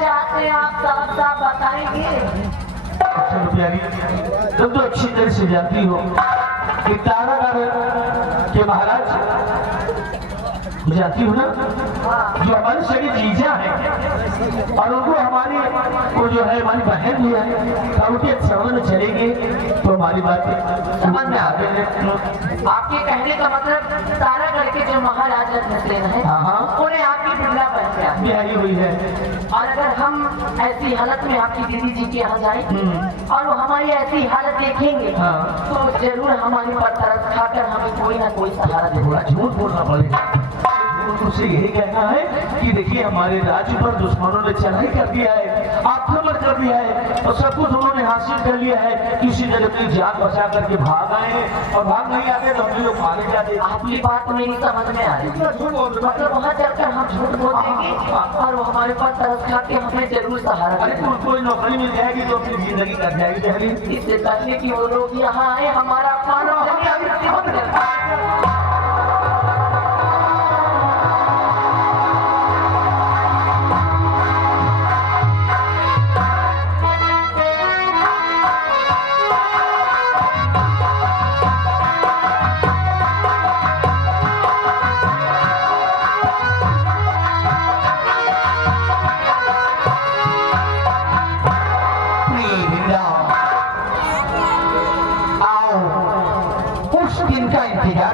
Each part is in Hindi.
चाहते हैं आप साफ साफ बताएंगे। चलो प्यारी, तुम तो अच्छी तरह से जानती हो कि तारागढ़ के महाराज जानती हो ना, जो हमारे सभी जीजा है और उनको हमारी वो जो है हमारी बहन भी है, उनके शरण में चलेंगे तो हमारी बात समझ में आते हैं। आपके कहने का मतलब तारागढ़ के जो महाराजा नसलेन है उन्हें आपकी बिगड़ा बन गया बिहारी हुई है। और अगर हम ऐसी हालत में आपकी दीदी जी के यहाँ जाए और वो हमारी ऐसी हालत देखेंगे तो जरूर हमारे पर तरस खाकर हमें कोई ना कोई सहारा देगा। झूठ बोलना पड़ेगा। उनसे यही कहना है कि देखिए हमारे राज्य पर दुश्मनों ने चढ़ाई कर दिया है, आक्रमण कर दिया है और सब कुछ उन्होंने हासिल कर लिया है। किसी ने अपनी जान बचा करके भाग आए हैं और भाग नहीं आते तो हम लोग मारे जाते। आपकी बात मेरी समझ में आ रही है, मतलब वहाँ चलकर हम झूठ बोल देंगे और वो हमारे पास तरस खा के हमें जरूर सहारा देगा। कोई नौकरी मिल जाएगी तो अपनी जिंदगी कट जाएगी। पहले इससे पहले कि वो लोग यहाँ आए हमारा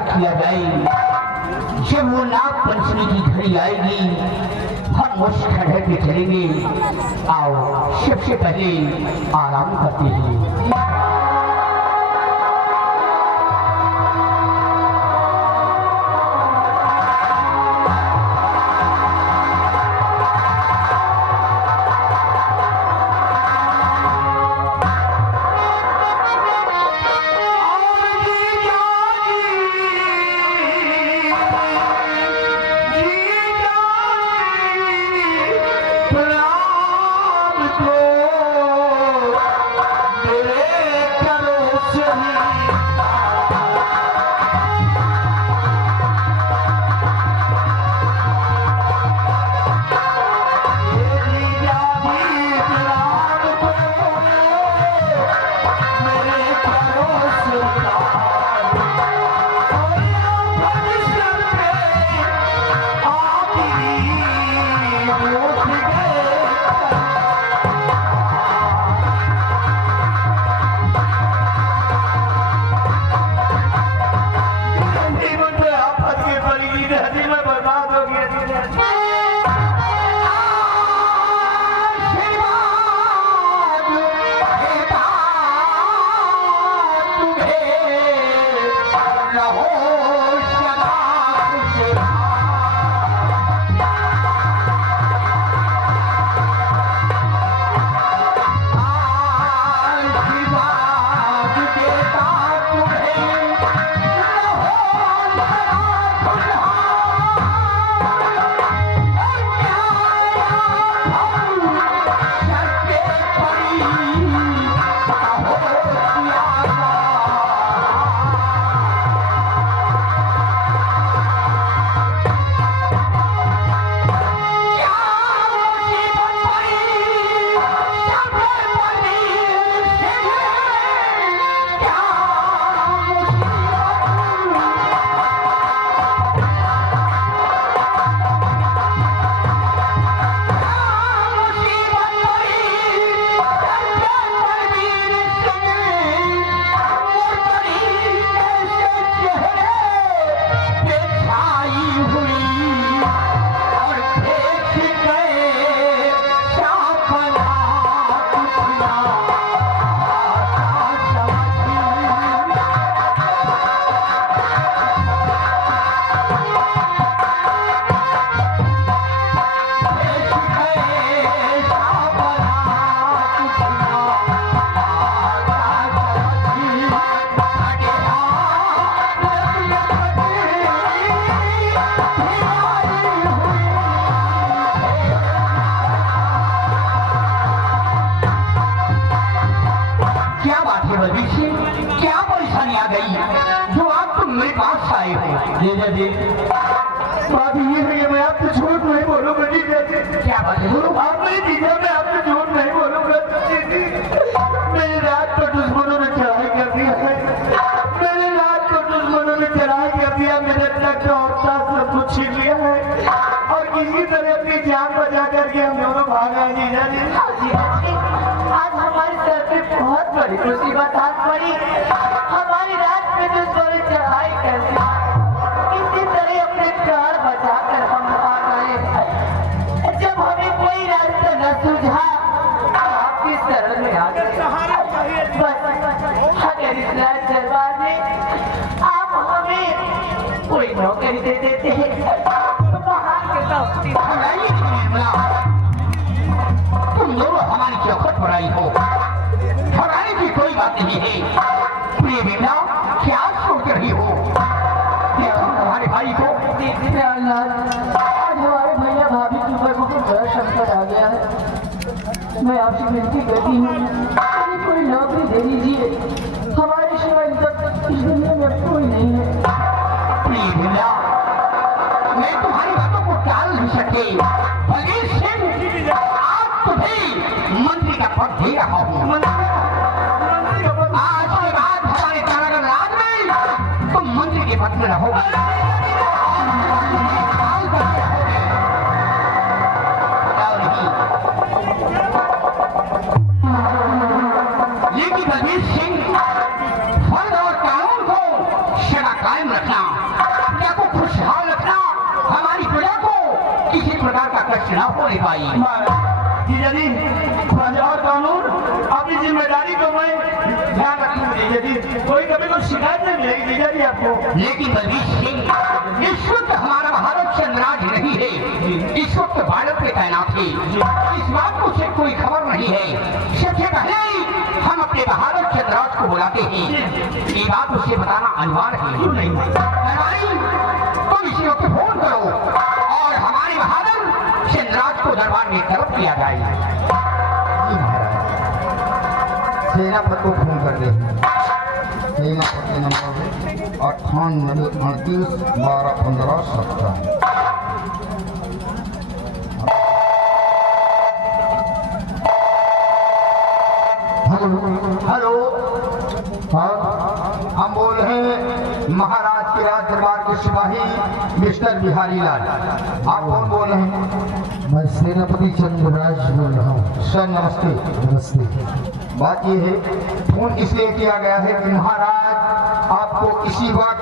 किया जाए। जब वो नाग पंचमी की घड़ी आएगी हम उस खंडहर पे चलेंगे। आओ सबसे पहले आराम करते हैं। जीजा जी बात ये है कि मैं आपसे झूठ नहीं बोलूंगा जीजा जी। क्या बात है बोलो। आप नहीं जीजा, मैं आपसे झूठ नहीं बोलूंगा जीजी। मेरी रात को दुश्मनों ने चढ़ाई कर दिया है, मेरी रात को दुश्मनों ने चढ़ाई कर दिया, मेरे तक औरता सब कुछ छीन लिया है और किसी तरह अपनी जान बचा करके हम दोनों भागा जीजा जी। आज हमारे सर पे बहुत बड़ी मुसीबत आ पड़ी। हमारी रात में दुश्मन चढ़ाई कर दी, किसी तरह अपने प्राण बचाकर हम भाग आए। जब हमें कोई रास्ता न सूझा, आपकी शरण में आ गए। बस अगर इस राज दरबार में आप हमें कोई नौकरी दे देते हैं तो वहाँ के नौकरी तुम दोनों हमारी चौखट पर आई हो, घबराने की कोई बात नहीं है। प्रिय बेटा, क्या सोच रही हो? देखो तुम्हारे भाई को। आज हमारे भैया भाभी के ऊपर बहुत बड़ा संकट आ गया है। मैं आपसे विनती करती हूँ, मुझे कोई नौकरी दे दीजिए। हमारे सिवाय इस दुनिया में कोई नहीं है। प्रिय बेटा, मैं तुम्हारी बातों को टाल नहीं सकती। बलदेव सिंह, आज तुम्हें मंत्री का पद दे रहा हूँ। आज के बाद हमारे तारागढ़ राज में तुम मंत्री के पद में रहोगे। लेकिन बलदेव सिंह, फर्ज और कानून को सदा कायम रखना, प्रजा को खुशहाल रखना, हमारी प्रजा को किसी प्रकार का कष्ट न होने पाई। जीजा जी, प्रजा और कानून अपनी जिम्मेदारी को मैं ध्यान रखूंगा जीजा जी। कोई कभी कोई शिकायत नहीं मिलेगी जीजा जी आपको। लेकिन बलदेव सिंह, इस वक्त हमारा भारत चंद्राज नहीं है, इस वक्त भारत में तैनात है। इस बात को से कोई खबर नहीं है। सबसे पहले हम अपने भारत चंद्राज को बुलाते हैं। ये बात उसे बताना अनिवार्य है। क्यों नहीं? तुम इसी वक्त फोन करो और हमारे बहादुर चंद्राज को दरबार में तलब किया जाए। सेनापति को फोन कर दे। सेनापति के नंबर 98 38 12 15 17। हेलो, हाँ, हम बोल रहे हैं महाराज के राज दरबार के सिपाही मिस्टर बिहारी लाल। आप कौन बोल रहे हैं? मैं सेनापति चंद्रराज बोल रहा हूँ। सर नमस्ते। नमस्ते। बात ये है, फोन इसलिए किया गया है कि महाराज आपको इसी वक्त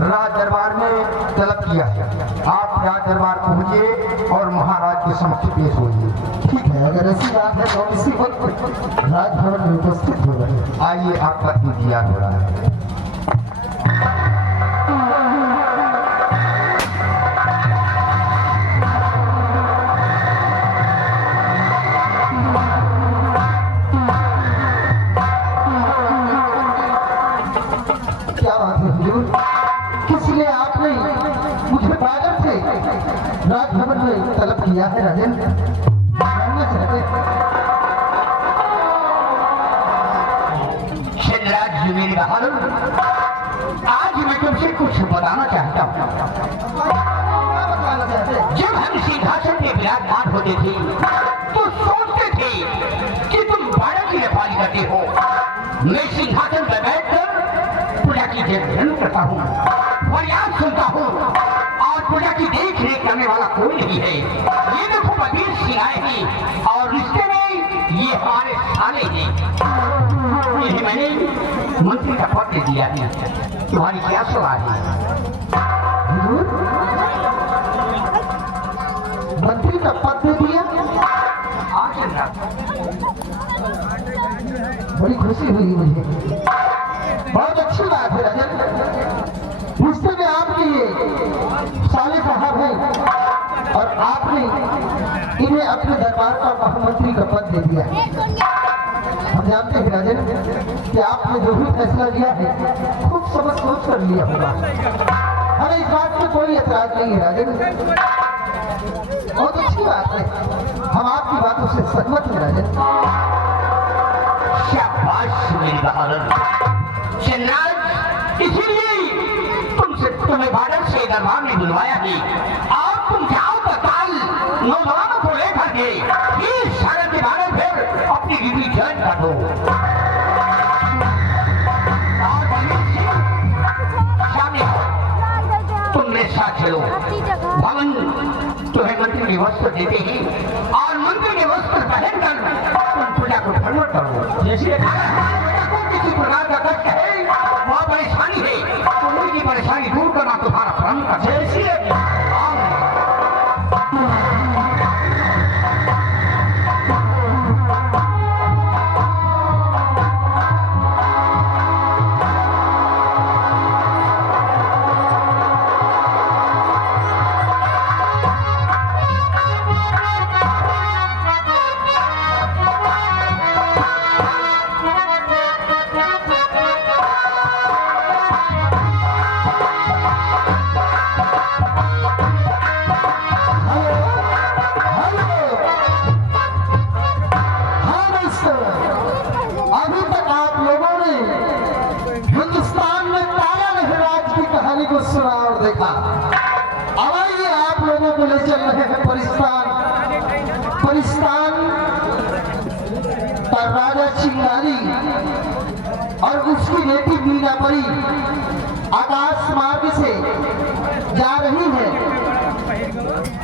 राज दरबार में तलब किया है। आप राज दरबार पहुंचे और महाराज के समक्ष पेश होइए। ठीक है, अगर ऐसी बात है तो इसी वक्त राजभवन में उपस्थित हो रहे हैं। आइए, आपका इंतजार हो रहा है। क्या बात है हुजूर? किस लिए आपने मुझे बादल से राजभवन में तलब किया है राजन? जानना चाहते हैं। चंद्रराज जी मेरे बहादुर, आज मैं तुमसे कुछ बताना चाहता हूँ। जब हम सिंहासन पे विराजमान होते थे तो सोचते थे कि तुम भारत की रखवाली करते हो। मैं सिंहासन पर बैठकर प्रजा की देखभाल करता हूँ, फरियाद सुनता हूँ और प्रजा की देख रेख करने वाला कोई नहीं है। ये देखो बलदेव सिंह आए हैं और रिश्ते में ये हमारे साले हैं। यही मैंने मंत्री का पद दे दिया है। तुम्हारी क्या सवाल है? हुजूर, मंत्री का पद दे दिया? हाँ चंद्रराज, बड़ी खुशी हुई मुझे। बहुत अच्छी बात है राजन। रिश्ते में आपके ये साले साहब हैं और आपने इन्हें अपने दरबार का महामंत्री का पद दे दिया। हम जानते हैं राजन कि आपने जो भी फैसला लिया है खूब समझ सोच कर लिया होगा। हमें इस बात में कोई एतराज नहीं है राजन। बहुत अच्छी बात है, हम आपकी बातों से सहमत हैं राजन। शाबाश मेरे बहादुर। चंद्रराज, इसीलिए तुम्हें भारत से दरबार में बुलवाया है और तुम जाओ तो कल नौजवानों को लेकर के इस सागर के बारे में फिर अपनी ड्यूटी ज्वाइन कर दो। और बलवीर सिंह, सामने आओ, तुम मेरे साथ चलो। भवन तुम्हें मंत्री के वस्त्र देते हैं और मंत्री के वस्त्र पहनकर तुम पूजा को धर्म करो। जैसे किसी प्रकार का कष्ट है, वहाँ परेशानी है, तो उनकी परेशानी दूर करना तुम्हारा प्रण का जैसे अभी तक आप लोगों ने हिंदुस्तान में तारा लहराज की कहानी को सुना और देखा। अब आइए आप लोगों को ले चल रहे हैं परिस्तान पर राजा चिंगारी और उसकी बेटी मीनापरी आकाश मार्ग से जा रही है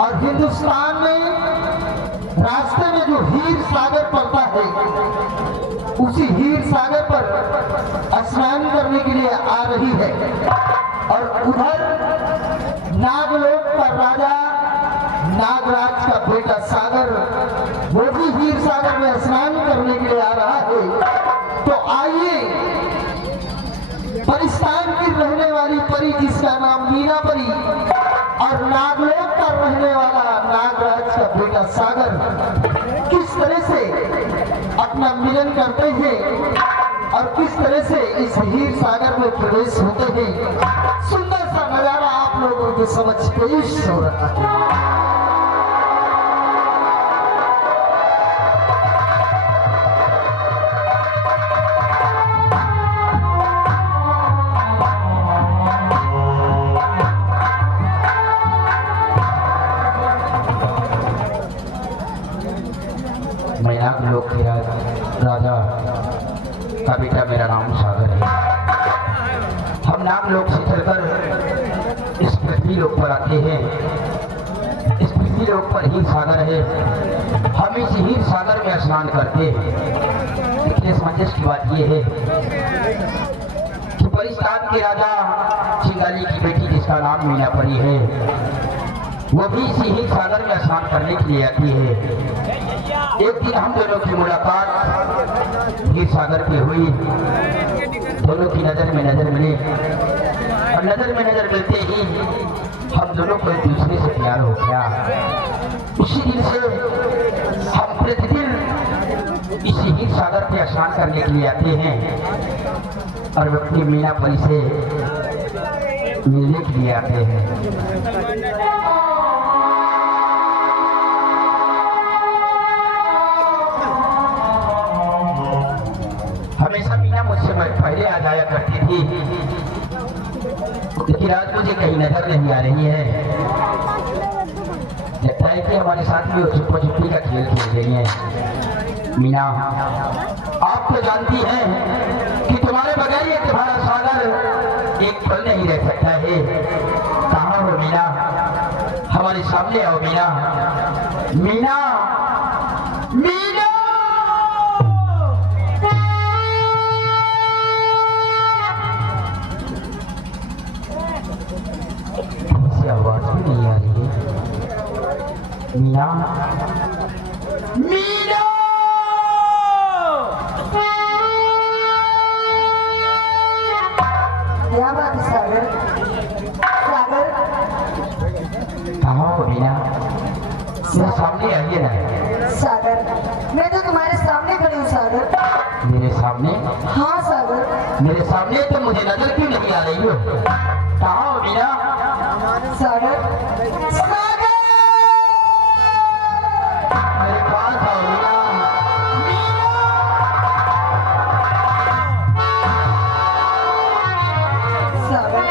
और हिंदुस्तान में रास्ते में जो हीर सागर पड़ता है उसी हीर सागर पर स्नान करने के लिए आ रही है और उधर नागलोक पर राजा नागराज का बेटा सागर वो भी हीर सागर में स्नान करने के लिए आ रहा है। तो आइए परिस्तान की रहने वाली परी जिसका नाम मीना परी और नागलोक का रहने वाला नागराज का बेटा सागर किस तरह से अपना मिलन करते हैं और किस तरह से इस हीर सागर में प्रवेश होते हैं, सुंदर सा नजारा आप लोगों के समक्ष पेश हो रहा है। मैं नागलोक के राजा का बेटा, मेरा नाम सागर है। हम नागलोक से चलकर इस पृथ्वी लोक पर आते हैं। इस पृथ्वी लोक पर हीर सागर है, हम इस हीर सागर में स्नान करते हैं। लेकिन इस मंजस की बात यह है कि परिस्तान के राजा चिंगारी की बेटी जिसका नाम मीनापरी है वो भी इसी हीर सागर में स्नान करने के लिए आती है। एक दिन हम दोनों की मुलाकात हीर सागर पे हुई, दोनों की नजर में नजर मिली और नजर में नजर मिलते ही हम दोनों को एक दूसरे से प्यार हो गया। उसी दिन से हम प्रतिदिन इसी हीर सागर पे स्नान करने के लिए आते हैं और अपनी मीनापरी से मिलने के लिए आते हैं। हमेशा मीना मुझसे पहले आ जाया करती थी, लेकिन आज मुझे कहीं नजर नहीं आ रही है। लगता है कि हमारे साथ भी छुपा छुपी का खेल खेल रही है। मीना, आप तो जानती हैं कि तुम्हारे बगैर ये तुम्हारा सागर एक पल नहीं रह सकता है। कहाँ हो मीना? हमारे सामने आओ मीना। मीना, मीना, आवाज भी नहीं आ रही है। मीना, मीना, क्या बात है सागर? सागर, कहाँ हो मीना? मेरे सामने आइए ना। सागर, मैं तो तुम्हारे सामने खड़ी हूँ सागर। मेरे सामने? हाँ सागर। मेरे सामने तो मुझे नजर क्यों नहीं आ रही हो? कहाँ हो मीना? सागर, सागर, मेरे पास आओ मीना। सागर,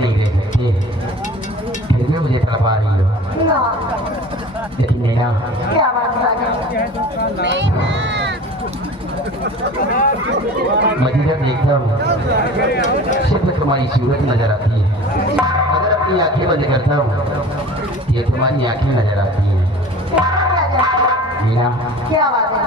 नहीं रह सकते, फिर भी मुझे तड़पा रही हो। ना लेकिन नैना, क्या बात सागर, मैं जब देखता हूँ सिर्फ तुम्हारी सूरत नजर आती है। अगर अपनी आंखें बंद करता हूँ ये तुम्हारी आंखें नजर आती हैं। मीना, क्या बात है,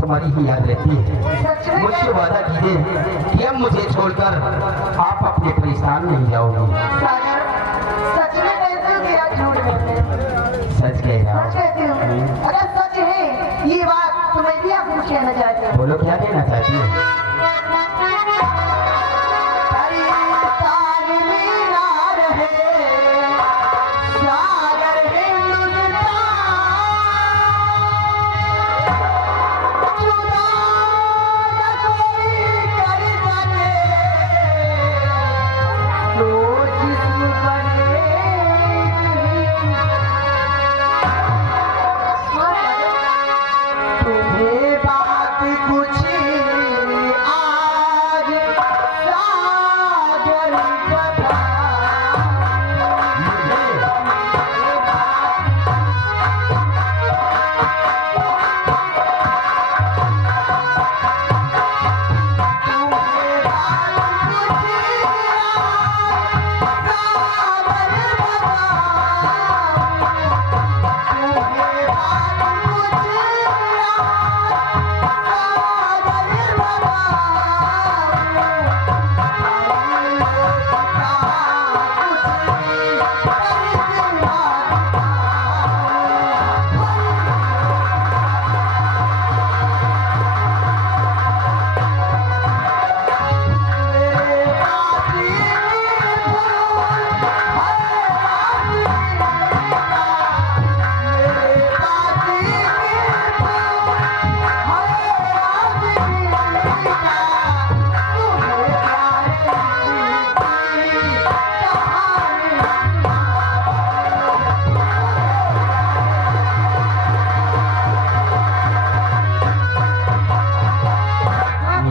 तुम्हारी ही याद रहती है। सच में मुझसे वादा कीजिए कि अब मुझे छोड़कर आप अपने परिस्थान नहीं जाओगे। सागर, सच में कहती हूँ कि आप झूठ कहते हैं? सच कह रहा सच हूँ। कहती हूँ। अगर सच है ये बात तो मैं क्या कुछ कहना चाहती हूँ। बोलो, क्या कहना चाहती हो? परिस्तान में ना रहे सागर हिंदुस्तान, जुदा न कोई कर सके, तो जिस्म बने तुम्हें बात कुछ आज सागर बता। तुम्हें बात कुछ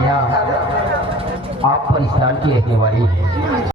आज सागर आप परिस्थान की रहने वाली